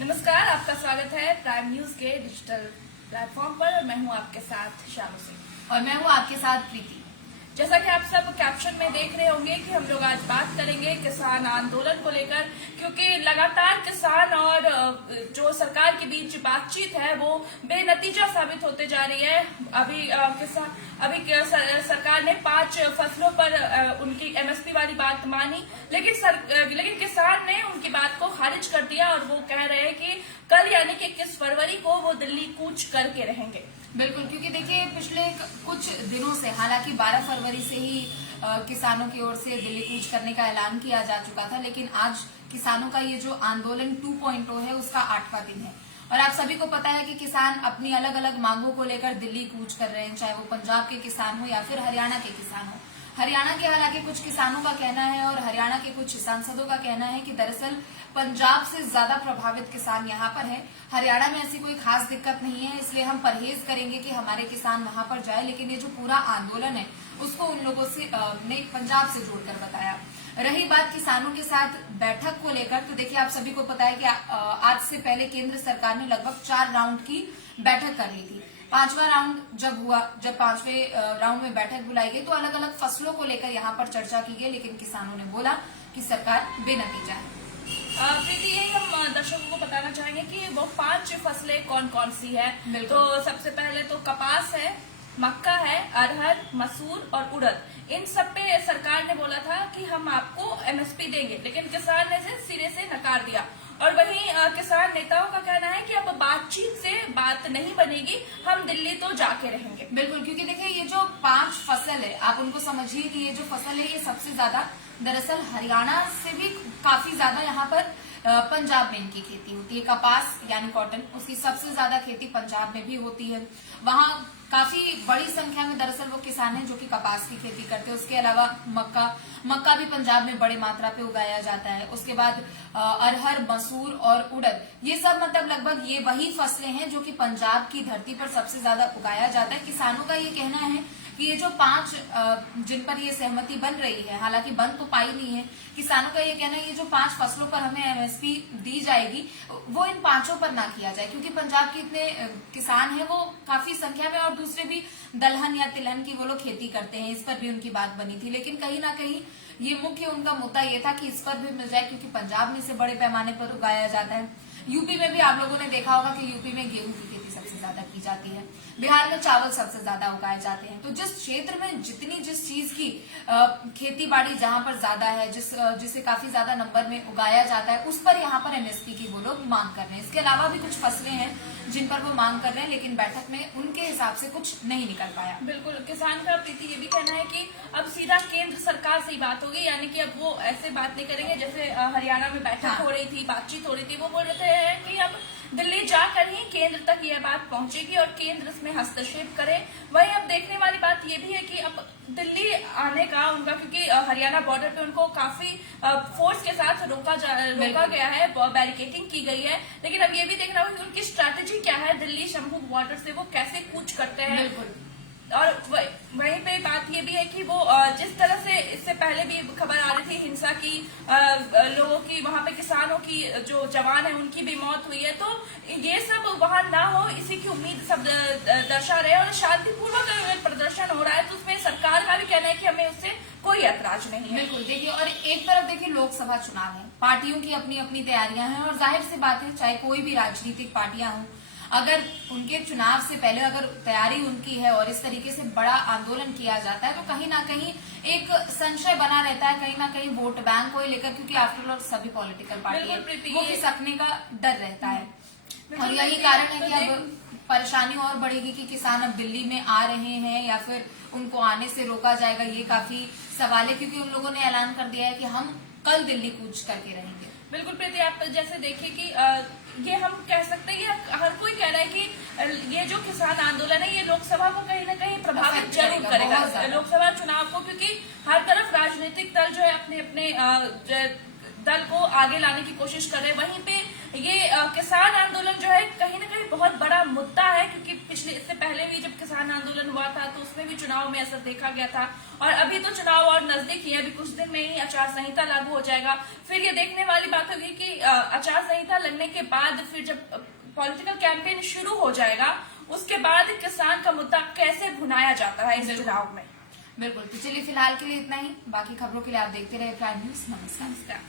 नमस्कार, आपका स्वागत है प्राइम न्यूज के डिजिटल प्लेटफॉर्म पर। मैं हूं आपके साथ शानू सिंह और मैं हूं आपके साथ प्रीति। जैसा कि आप सब कैप्शन में देख रहे होंगे कि हम लोग आज बात करेंगे किसान आंदोलन को लेकर, क्योंकि लगातार किसान और जो सरकार के बीच बातचीत है वो बेनतीजा साबित होते जा रही है। अभी सरकार ने 5 फसलों पर उनकी एमएसपी वाली बात मानी, लेकिन किसान ने उनकी बात को खारिज कर दिया और वो कह रहे हैं कि कल यानी कि 21 फरवरी को वो दिल्ली कूच करके रहेंगे। बिल्कुल, क्योंकि देखिए पिछले कुछ दिनों से, हालांकि 12 फरवरी से ही किसानों की ओर से दिल्ली कूच करने का ऐलान किया जा चुका था, लेकिन आज किसानों का ये जो आंदोलन 2.0 है उसका 8वां दिन है। और आप सभी को पता है कि किसान अपनी अलग अलग मांगों को लेकर दिल्ली कूच कर रहे हैं, चाहे वो पंजाब के किसान हो या फिर हरियाणा के किसान हो। हरियाणा के हालांकि कुछ किसानों का कहना है और हरियाणा के कुछ सांसदों का कहना है कि दरअसल पंजाब से ज्यादा प्रभावित किसान यहाँ पर है, हरियाणा में ऐसी कोई खास दिक्कत नहीं है, इसलिए हम परहेज करेंगे कि हमारे किसान वहां पर जाए। लेकिन ये जो पूरा आंदोलन है उसको उन लोगों से ने पंजाब से जोड़कर बताया। रही बात किसानों के साथ बैठक को लेकर, तो देखिए आप सभी को पता है कि आज से पहले केंद्र सरकार ने लगभग 4 राउंड की बैठक कर ली थी। 5वां राउंड जब हुआ, जब 5वें राउंड में बैठक बुलाई गई तो अलग अलग फसलों को लेकर यहाँ पर चर्चा की गई, लेकिन किसानों ने बोला कि सरकार बेनतीजा है। प्रीति, यही हम दर्शकों को बताना चाहेंगे कि वो 5 फसलें कौन कौन सी है। तो सबसे पहले तो कपास है, मक्का है, अरहर, मसूर और उड़द। इन सब पे सरकार ने बोला था कि हम आपको एमएसपी देंगे, लेकिन किसान ने इसे सिरे से नकार दिया। और वहीं किसान नेताओं का कहना है कि अब बातचीत से बात नहीं बनेगी, हम दिल्ली तो जाके रहेंगे। बिल्कुल, क्योंकि देखिए ये जो 5 फसल है, आप उनको समझिए कि ये जो फसल है ये सबसे ज्यादा दरअसल हरियाणा से भी काफी ज्यादा यहाँ पर पंजाब में इनकी खेती होती है। कपास यानी कॉटन, उसकी सबसे ज्यादा खेती पंजाब में भी होती है। वहाँ काफी बड़ी संख्या में दरअसल वो किसान हैं जो कि कपास की खेती करते हैं। उसके अलावा मक्का भी पंजाब में बड़ी मात्रा पे उगाया जाता है। उसके बाद अरहर, मसूर और उड़द, ये सब मतलब लगभग ये वही फसलें हैं जो कि पंजाब की धरती पर सबसे ज्यादा उगाया जाता है। किसानों का ये कहना है कि ये जो 5 जिन पर ये सहमति बन रही है, हालांकि बन तो पाई नहीं है, किसानों का ये कहना है ये जो 5 फसलों पर हमें एमएसपी दी जाएगी वो इन 5 पर ना किया जाए, क्योंकि पंजाब के इतने किसान हैं, वो काफी संख्या में, और दूसरे भी दलहन या तिलहन की वो लोग खेती करते हैं। इस पर भी उनकी बात बनी थी, लेकिन कहीं ना कहीं ये मुख्य उनका मुद्दा ये था कि इस पर भी मिल जाए, क्योंकि पंजाब में इसे बड़े पैमाने पर उगाया जाता है। यूपी में भी आप लोगों ने देखा होगा कि यूपी में गेहूं की खेती सबसे ज्यादा की जाती है। बिहार में चावल सबसे ज्यादा उगाए जाते हैं। तो जिस क्षेत्र में जिस चीज की खेती बाड़ी जहां पर ज्यादा है, जिसे काफी ज्यादा नंबर में उगाया जाता है, उस पर यहाँ पर एमएसपी की वो लोग मांग कर रहे हैं। इसके अलावा भी कुछ फसलें हैं जिन पर वो मांग कर रहे हैं, लेकिन बैठक में उनके हिसाब से कुछ नहीं निकल पाया। बिल्कुल, किसान का प्रीति ये भी कहना है कि अब सीधा केंद्र सरकार से ही बात होगी, यानी कि अब वो ऐसे बात नहीं करेंगे जैसे हरियाणा में बैठक हो रही थी, बातचीत हो रही थी। वो बोल रहे हैं कि अब दिल्ली जाकर ही केंद्र तक यह बात पहुंचेगी और केंद्र इसमें हस्तक्षेप करे। वहीं अब देखने वाली बात यह भी है कि अब दिल्ली आने का उनका, क्योंकि हरियाणा बॉर्डर पे उनको काफी फोर्स के साथ रोका गया है, बैरिकेडिंग की गई है। लेकिन अब ये भी देखना होगा कि उनकी स्ट्रैटेजी क्या है, दिल्ली शंभू बॉर्डर से वो कैसे कूच करते हैं। बिल्कुल। और वहीं पे बात ये भी है कि वो जिस तरह से इससे पहले भी खबर आ रही थी हिंसा की, लोगों की, वहां पे किसानों की जो जवान है उनकी भी मौत हुई है, तो ये सब वहां ना हो इसी की उम्मीद सब दर्शा रहे। और शांतिपूर्वक प्रदर्शन हो रहा है, तो उसमें सरकार का भी कहना है कि हमें उससे कोई ऐतराज नहीं है। बिल्कुल, देखिए, और एक तरफ देखिए लोकसभा चुनाव है, पार्टियों की अपनी अपनी तैयारियां हैं, और जाहिर सी बात है चाहे कोई भी राजनीतिक पार्टियां हों, अगर उनके चुनाव से पहले अगर तैयारी उनकी है और इस तरीके से बड़ा आंदोलन किया जाता है, तो कहीं ना कहीं एक संशय बना रहता है, कहीं ना कहीं वोट बैंक को लेकर, क्योंकि आफ्टर ऑल सभी पॉलिटिकल पार्टी वो खिसकने का डर रहता है। और यही कारण है कि अब परेशानी और बढ़ेगी कि किसान अब दिल्ली में आ रहे हैं या फिर उनको आने से रोका जाएगा, ये काफी सवाल है, क्योंकि उन लोगों ने ऐलान कर दिया है कि हम कल दिल्ली कूच करके रहेंगे। बिल्कुल प्रीति, आप जैसे देखिए कि ये हम कह सकते हैं, ये हर कोई कह रहा है कि ये जो किसान आंदोलन है ये लोकसभा को कहीं ना कहीं प्रभावित जरूर करेगा, लोकसभा चुनाव को, क्योंकि हर तरफ राजनीतिक दल जो है अपने अपने दल को आगे लाने की कोशिश कर रहे हैं। वहीं पे ये किसान आंदोलन जो है कहीं ना कहीं बहुत बड़ा मुद्दा है, क्योंकि पिछले इससे पहले भी जब किसान आंदोलन हुआ था तो उसमें भी चुनाव में असर देखा गया था, और अभी तो चुनाव और नजदीक ही है, अभी कुछ दिन में ही आचार संहिता लागू हो जाएगा। फिर ये देखने वाली बात होगी कि आचार संहिता लगने के बाद फिर जब पॉलिटिकल कैंपेन शुरू हो जाएगा उसके बाद किसान का मुद्दा कैसे भुनाया जाता है इस चुनाव में। बिल्कुल, तो चलिए फिलहाल के लिए इतना ही, बाकी खबरों के लिए आप देखते रहे प्राइम न्यूज। नमस्कार।